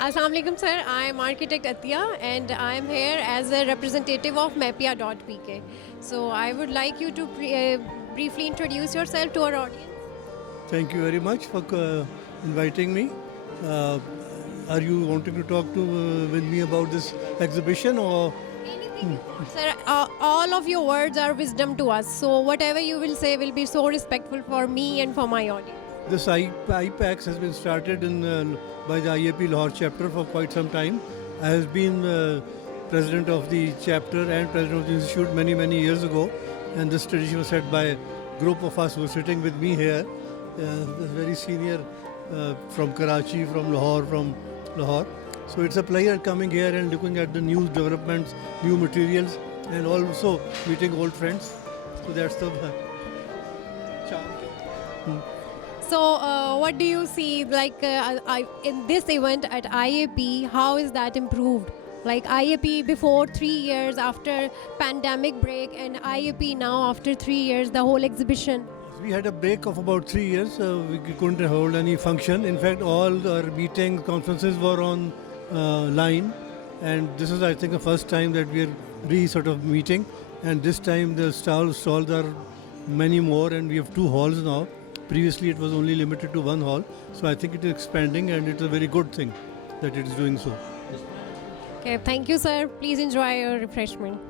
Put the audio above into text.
Assalamu alaikum, sir. I am architect Atiya and I am here as a representative of MEPIA.PK. So I would like you to briefly introduce yourself to our audience. Thank you very much for inviting me. Are you wanting to talk with me about this exhibition or? Anything you want, sir. All of your words are wisdom to us. So whatever you will say will be so respectful for me and for my audience. This IAPEX has been started by the IAP-Lahore Chapter for quite some time. I have been president of the chapter and president of the institute many years ago, and this tradition was set by a group of us who are sitting with me here. Very senior from Karachi, from Lahore. So it's a pleasure coming here and looking at the new developments, new materials, and also meeting old friends. So that's the charm. So what do you see like in this event at IAP, how is that improved? Like IAP before 3 years after pandemic break and IAP now after 3 years, the whole exhibition. We had a break of about 3 years. We couldn't hold any function. In fact, all our meetings, conferences were on line. And this is, I think, the first time that we are sort of meeting. And this time the stalls are many more, and we have 2 halls now. Previously it was only limited to 1 hall. So I think it is expanding, and it's a very good thing that it is doing so. Okay, thank you, sir. Please enjoy your refreshment.